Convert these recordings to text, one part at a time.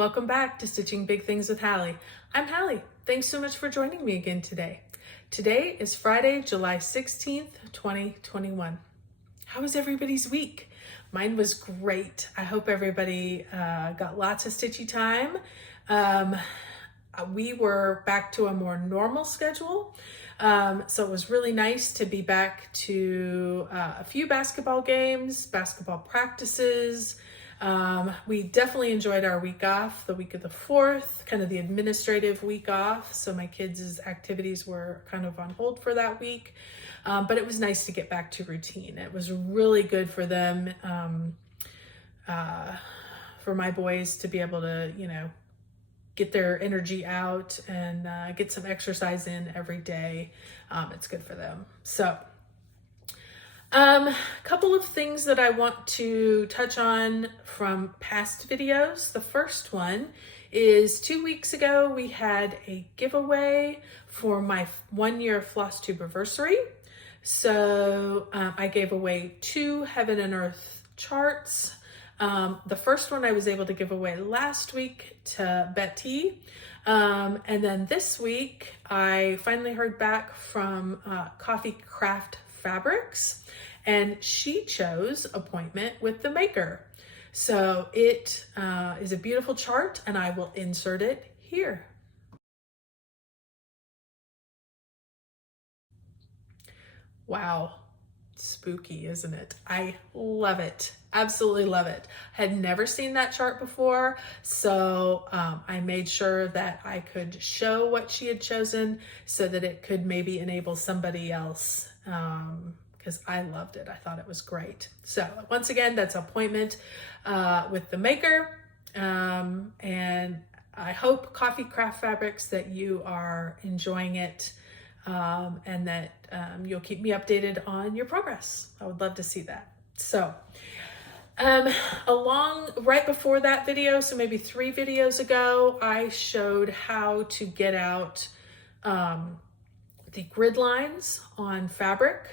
Welcome back to Stitching Big Things with Hallie. I'm Hallie. Thanks so much for joining me again today. Today is Friday, July 16th, 2021. How was everybody's week? Mine was great. I hope everybody got lots of stitchy time. We were back to a more normal schedule. So it was really nice to be back to a few basketball games, basketball practices. We definitely enjoyed our week off, the week of the 4th, kind of the administrative week off. So my kids' activities were kind of on hold for that week. But it was nice to get back to routine. It was really good for them, for my boys to be able to, get their energy out and get some exercise in every day. It's good for them. So a couple of things that I want to touch on from past videos. The first one is 2 weeks ago, we had a giveaway for my 1-year Floss Tube anniversary. So I gave away 2 Heaven and Earth charts. The first one I was able to give away last week to Betty. And then this week, I finally heard back from Coffee Craft Fabrics, and she chose appointment with the maker. So it is a beautiful chart, and I will insert it here. Wow, spooky, isn't it? I love it. Absolutely love it. Had never seen that chart before, so I made sure that I could show what she had chosen so that it could maybe enable somebody else, because I loved it. I thought it was great. So once again, that's appointment with the maker, and I hope Coffee Craft Fabrics that you are enjoying it, and that you'll keep me updated on your progress. I would love to see that. So right before that video, so maybe 3 videos ago, I showed how to get out the grid lines on fabric,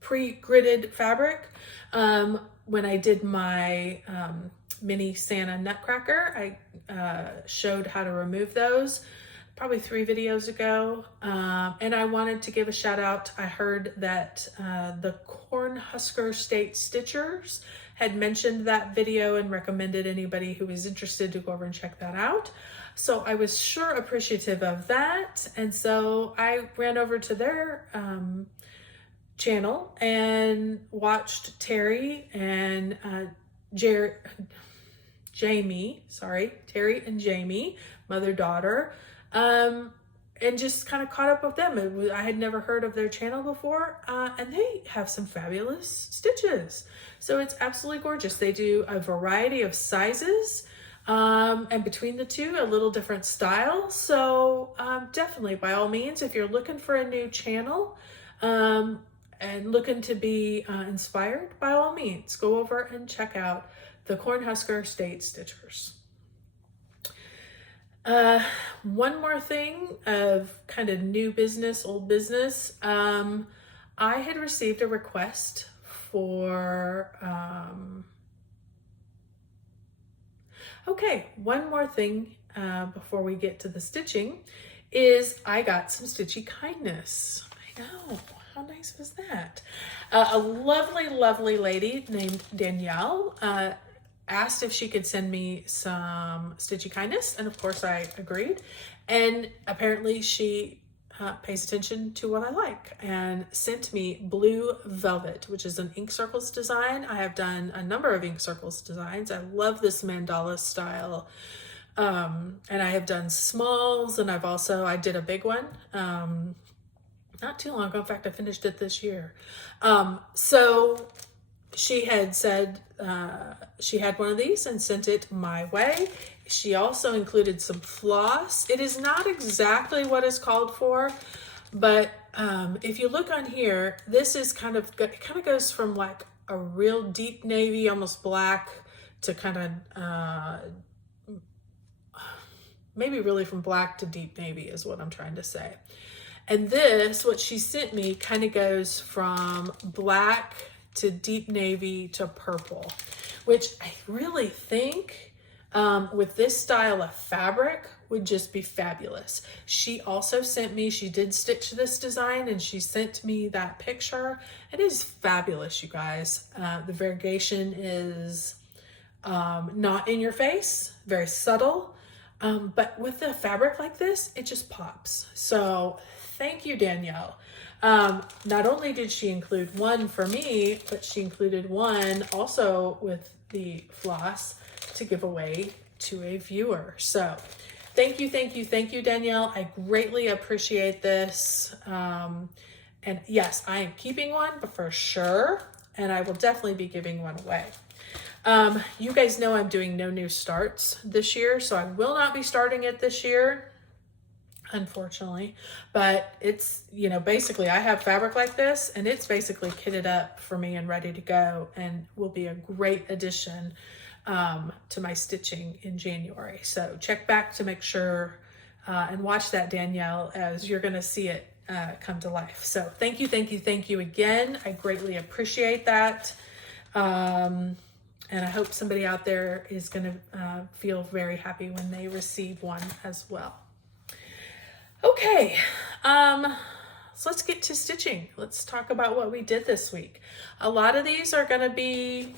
pre-gridded fabric. When I did my mini Santa Nutcracker, I showed how to remove those probably 3 videos ago. And I wanted to give a shout out. I heard that the Cornhusker State Stitchers had mentioned that video and recommended anybody who was interested to go over and check that out. So I was sure appreciative of that. And so I ran over to their channel and watched Terry and Terry and Jamie, mother-daughter, and just kind of caught up with them. I had never heard of their channel before, and they have some fabulous stitches. So it's absolutely gorgeous. They do a variety of sizes, and between the two, a little different style. So definitely, by all means, if you're looking for a new channel and looking to be inspired, by all means, go over and check out the Cornhusker State Stitchers. One more thing of kind of new business, old business. I had received a request for, okay, one more thing before we get to the stitching is I got some Stitchy Kindness. I know, how nice was that? A lovely, lovely lady named Danielle asked if she could send me some Stitchy Kindness, and of course I agreed. And apparently she pays attention to what I like and sent me Blue Velvet, which is an ink circles design. I have done a number of ink circles designs. I love this mandala style, and I have done smalls, and I did a big one not too long ago. In fact, I finished it this year. So she had said she had one of these and sent it my way. She also included some floss. It is not exactly what it's called for, but if you look on here, this is kind of goes from like a real deep navy, almost black, to kind of maybe really from black to deep navy is what I'm trying to say. And this, what she sent me, kind of goes from black to deep navy to purple, which I really think with this style of fabric would just be fabulous. She also sent me, she did stitch this design and she sent me that picture. It is fabulous, you guys. The variegation is not in your face, very subtle. But with a fabric like this, it just pops. So thank you, Danielle. Not only did she include one for me, but she included one also with the floss to give away to a viewer. So thank you, thank you, thank you, Danielle. I greatly appreciate this. And yes, I am keeping one, but for sure. And I will definitely be giving one away. You guys know I'm doing no new starts this year, so I will not be starting it this year, unfortunately. But it's, you know, basically I have fabric like this and it's basically kitted up for me and ready to go and will be a great addition to my stitching in January. So check back to make sure and watch that, Danielle, as you're going to see it come to life. So thank you, thank you, thank you again. I greatly appreciate that. And I hope somebody out there is going to feel very happy when they receive one as well. Okay, so let's get to stitching. Let's talk about what we did this week. A lot of these are going to be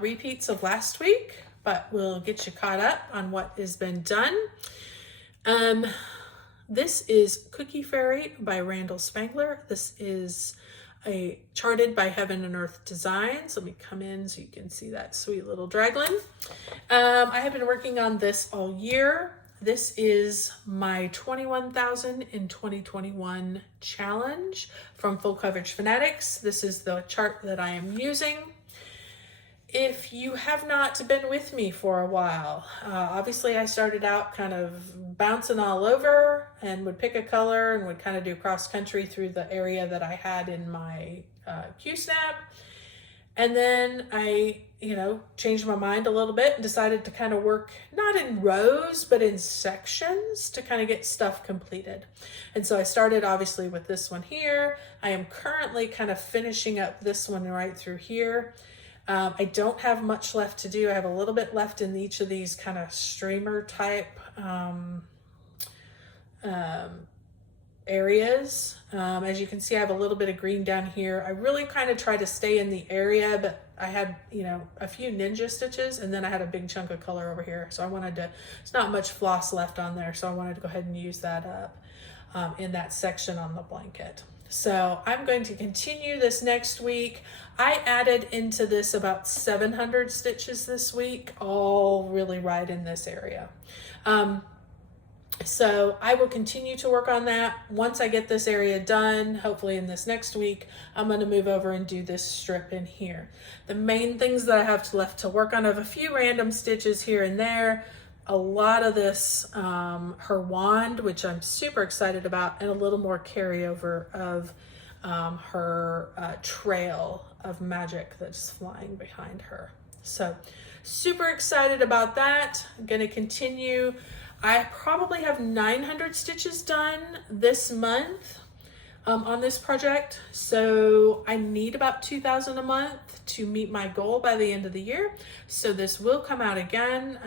repeats of last week, but we'll get you caught up on what has been done. This is Cookie Fairy by Randal Spangler. This is a charted by Heaven and Earth Designs. Let me come in so you can see that sweet little dragline. I have been working on this all year. This is my 21,000 in 2021 challenge from Full Coverage Fanatics. This is the chart that I am using. If you have not been with me for a while, obviously I started out kind of bouncing all over and would pick a color and would kind of do cross country through the area that I had in my Q-snap. And then I, changed my mind a little bit and decided to kind of work not in rows, but in sections to kind of get stuff completed. And so I started obviously with this one here. I am currently kind of finishing up this one right through here. I don't have much left to do. I have a little bit left in each of these kind of streamer type areas. As you can see, I have a little bit of green down here. I really kind of try to stay in the area, but I had, a few ninja stitches and then I had a big chunk of color over here. So I wanted to, it's not much floss left on there. So I wanted to go ahead and use that up in that section on the blanket. So I'm going to continue this next week. I added into this about 700 stitches this week, all really right in this area. So I will continue to work on that. Once I get this area done, hopefully in this next week, I'm going to move over and do this strip in here. The main things that I have left to work on, I have a few random stitches here and there. A lot of this, her wand, which I'm super excited about, and a little more carryover of her trail of magic that's flying behind her. So super excited about that. I'm going to continue. I probably have 900 stitches done this month on this project. So I need about 2,000 a month to meet my goal by the end of the year. So this will come out again.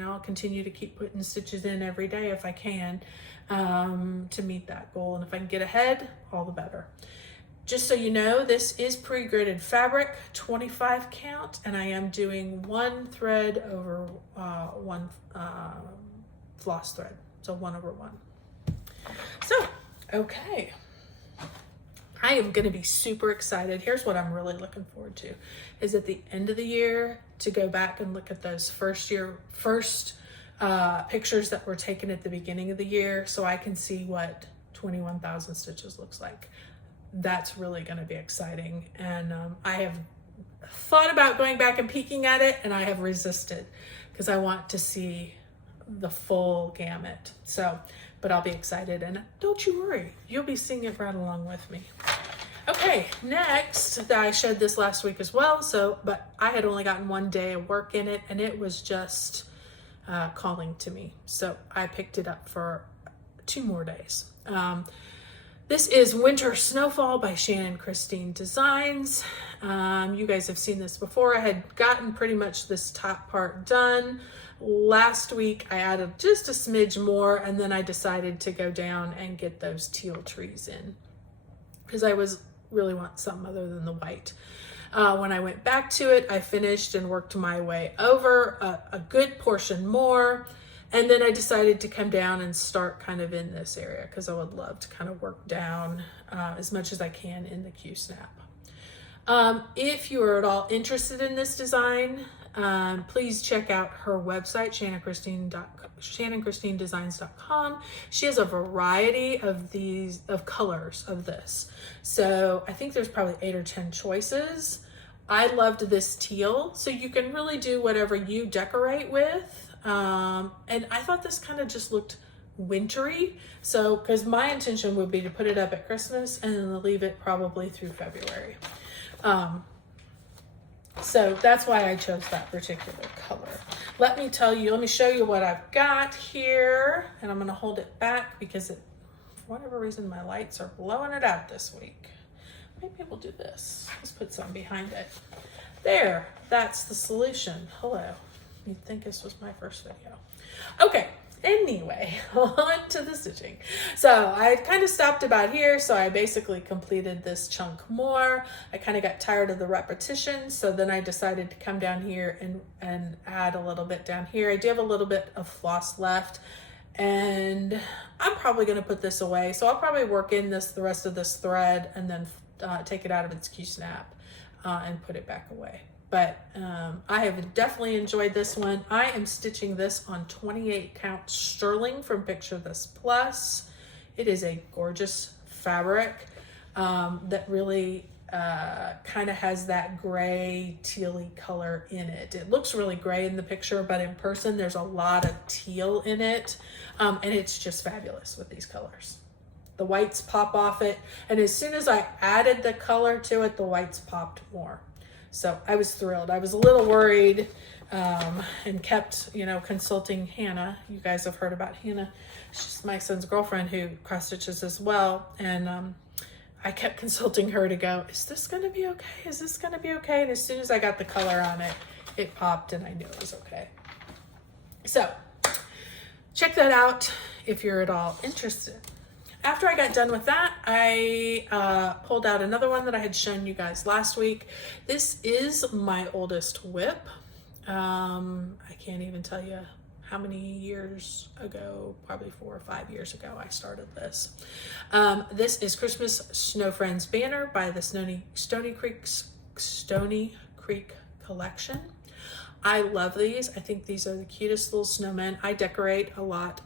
I'll continue to keep putting stitches in every day if I can to meet that goal. And if I can get ahead, all the better. Just so you know, this is pre-gridded fabric, 25 count, and I am doing one thread over one floss thread. So 1/1. So, okay. I am going to be super excited. Here's what I'm really looking forward to, is at the end of the year to go back and look at those first pictures that were taken at the beginning of the year so I can see what 21,000 stitches looks like. That's really going to be exciting. And I have thought about going back and peeking at it, and I have resisted because I want to see the full gamut. So, but I'll be excited, and don't you worry, you'll be seeing it right along with me. Okay, next, I showed this last week as well, but I had only gotten one day of work in it, and it was just calling to me. So I picked it up for 2 more days. This is Winter Snowfall by Shannon Christine Designs. You guys have seen this before. I had gotten pretty much this top part done. Last week I added just a smidge more, and then I decided to go down and get those teal trees in because I really want something other than the white. When I went back to it, I finished and worked my way over a good portion more. And then I decided to come down and start kind of in this area because I would love to kind of work down as much as I can in the Q-snap. If you are at all interested in this design, please check out her website, shannonchristinedesigns.com. She has a variety of colors of this. So I think there's probably 8 or 10 choices. I loved this teal, so you can really do whatever you decorate with. And I thought this kind of just looked wintry. So, because my intention would be to put it up at Christmas and then leave it probably through February. So that's why I chose that particular color. Let me show you what I've got here. And I'm going to hold it back because for whatever reason, my lights are blowing it out this week. Maybe we'll do this. Let's put some behind it. There, that's the solution. Hello. You'd think this was my first video. Okay, anyway, on to the stitching. So I kind of stopped about here, so I basically completed this chunk more. I kind of got tired of the repetition, so then I decided to come down here and add a little bit down here. I do have a little bit of floss left, and I'm probably going to put this away. So I'll probably work in the rest of this thread and then take it out of its Q-snap and put it back away. But I have definitely enjoyed this one. I am stitching this on 28 count sterling from Picture This Plus. It is a gorgeous fabric that really kind of has that gray tealy color in it. It looks really gray in the picture, but in person there's a lot of teal in it, and it's just fabulous with these colors. The whites pop off it, and as soon as I added the color to it, the whites popped more. So I was thrilled. I was a little worried and kept, consulting Hannah. You guys have heard about Hannah. She's my son's girlfriend who cross stitches as well. And I kept consulting her to go, is this going to be okay? Is this going to be okay? And as soon as I got the color on it, it popped and I knew it was okay. So check that out if you're at all interested. After I got done with that, I pulled out another one that I had shown you guys last week. This is my oldest whip. I can't even tell you how many years ago, probably 4 or 5 years ago, I started this. This is Christmas Snow Friends Banner by the Stony Creek Collection. I love these. I think these are the cutest little snowmen. I decorate a lot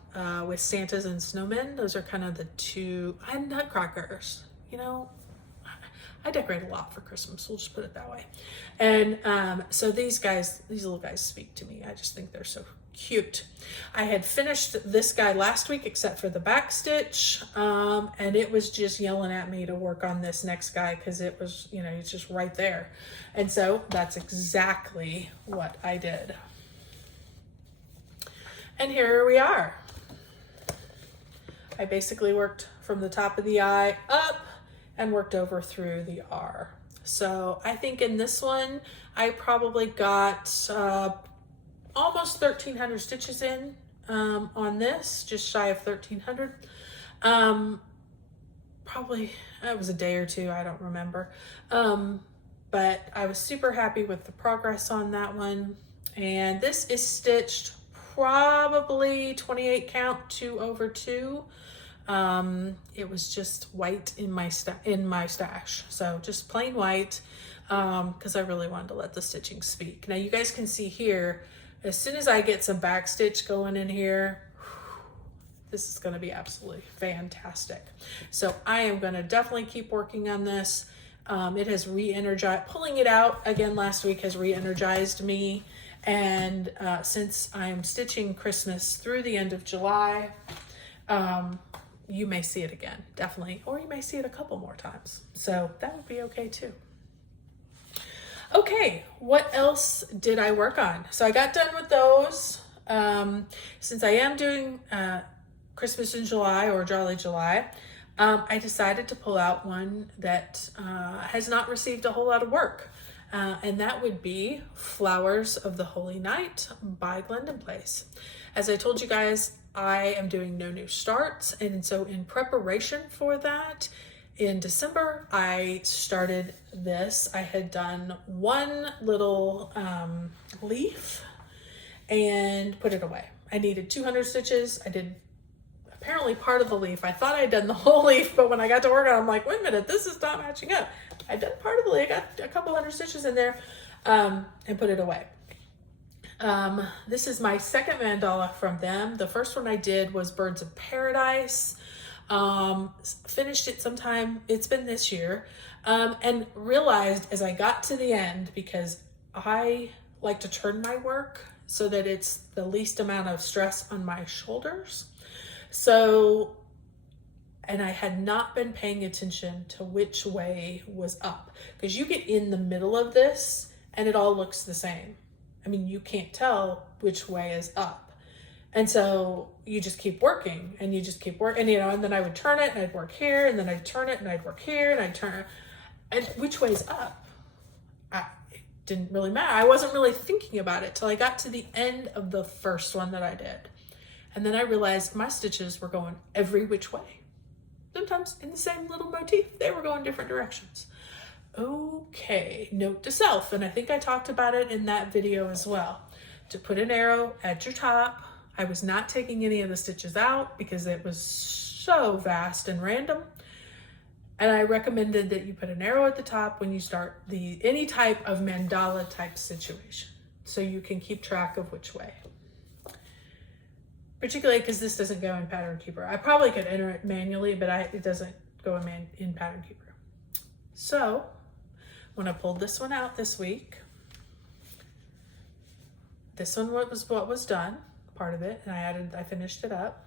with Santas and snowmen. Those are kind of the two, and nutcrackers. I decorate a lot for Christmas. We'll just put it that way. And so these little guys speak to me. I just think they're so cute. I had finished this guy last week except for the back stitch, and it was just yelling at me to work on this next guy because it was, it's just right there. And so that's exactly what I did. And here we are. I basically worked from the top of the eye up and worked over through the R. So I think in this one, I probably got almost 1,300 stitches in on this, just shy of 1,300. Probably, it was a day or two, I don't remember. But I was super happy with the progress on that one. And this is stitched probably 28 count, 2 over 2. It was just white in my stash. So just plain white, because I really wanted to let the stitching speak. Now you guys can see here, as soon as I get some back stitch going in here, this is going to be absolutely fantastic. So I am going to definitely keep working on this. It has re-energized, pulling it out again last week has re-energized me. And since I'm stitching Christmas through the end of July, you may see it again, definitely, or you may see it a couple more times. So that would be okay too. Okay, what else did I work on? So I got done with those. Since I am doing Christmas in July or Jolly July, I decided to pull out one that has not received a whole lot of work. And that would be Flowers of the Holy Night by Glendon Place. As I told you guys, I am doing no new starts. And so in preparation for that, in December, I started this. I had done one little leaf and put it away. I needed 200 stitches. I did apparently part of the leaf. I thought I had done the whole leaf, but when I got to work on it, I'm like, wait a minute, this is not matching up. I done part of the leaf. I got a couple hundred stitches in there and put it away. This is my second mandala from them. The first one I did was Birds of Paradise. Finished it sometime, it's been this year, and realized as I got to the end, because I like to turn my work so that it's the least amount of stress on my shoulders. So, and I had not been paying attention to which way was up, because you get in the middle of this and it all looks the same. I mean, you can't tell which way is up. And so you just keep working and you just keep working, and, you know, and then I would turn it and I'd work here, and then I'd turn it and I'd work here, and I'd turn it, and which way's up? It didn't really matter. I wasn't really thinking about it till I got to the end of the first one that I did. And then I realized my stitches were going every which way. Sometimes in the same little motif, they were going different directions. Okay, note to self, and I think I talked about it in that video as well. To put an arrow at your top. I was not taking any of the stitches out because it was so vast and random. And I recommended that you put an arrow at the top when you start any type of mandala type situation, so you can keep track of which way. Particularly because this doesn't go in Pattern Keeper. I probably could enter it manually, but it doesn't go in Pattern Keeper. So when I pulled this one out this week, this one was what was done, part of it, and I finished it up.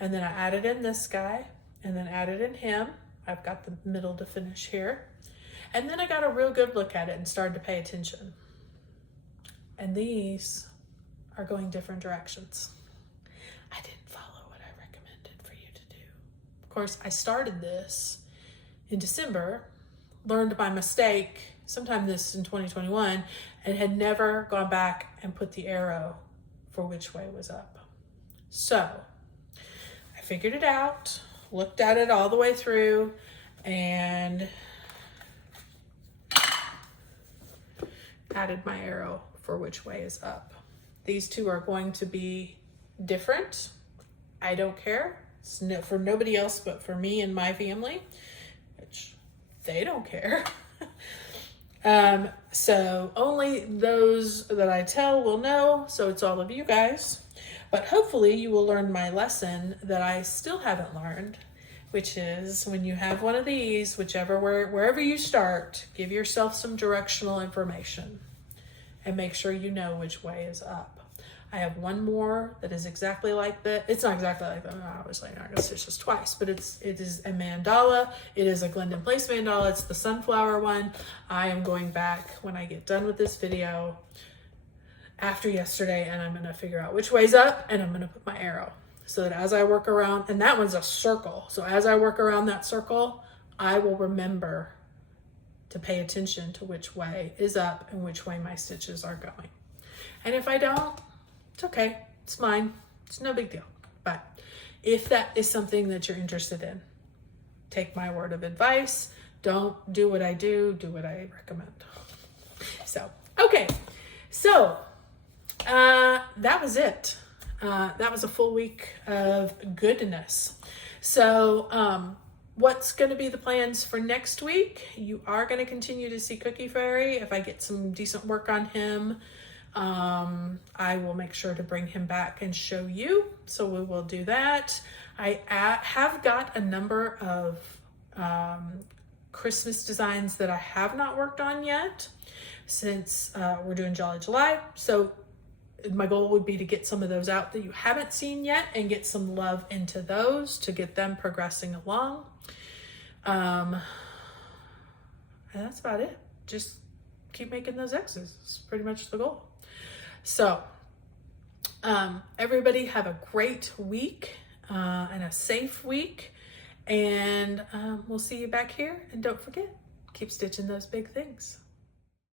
And then I added in this guy, and then added in him. I've got the middle to finish here. And then I got a real good look at it and started to pay attention. And these are going different directions. I didn't follow what I recommended for you to do. Of course, I started this in December, learned by mistake sometime this in 2021, and had never gone back and put the arrow for which way was up. So I figured it out, looked at it all the way through, and added my arrow for which way is up. These two are going to be different. I don't care. It's for nobody else but for me and my family, which they don't care. So only those that I tell will know, so it's all of you guys. But hopefully you will learn my lesson that I still haven't learned, which is when you have one of these, wherever you start, give yourself some directional information and make sure you know which way is up. I have one more that is exactly like that. It's not exactly like that. Obviously, I'm not going to stitch this twice, but it is a mandala. It is a Glendon Place mandala. It's the sunflower one. I am going back when I get done with this video after yesterday, and I'm going to figure out which way's up, and I'm going to put my arrow so that as I work around, and that one's a circle. So as I work around that circle, I will remember to pay attention to which way is up and which way my stitches are going. And if I don't, it's okay, it's fine, it's no big deal. But if that is something that you're interested in, take my word of advice. Don't do what I do what I recommend. So, okay, so that was it. That was a full week of goodness. So what's going to be the plans for next week? You are going to continue to see Cookie Fairy. If I get some decent work on him, I will make sure to bring him back and show you. So we will do that. I have got a number of Christmas designs that I have not worked on yet, since we're doing Jolly July. So my goal would be to get some of those out that you haven't seen yet and get some love into those to get them progressing along. And that's about it. Just keep making those X's. It's pretty much the goal. So everybody have a great week and a safe week. And we'll see you back here. And don't forget, keep stitching those big things.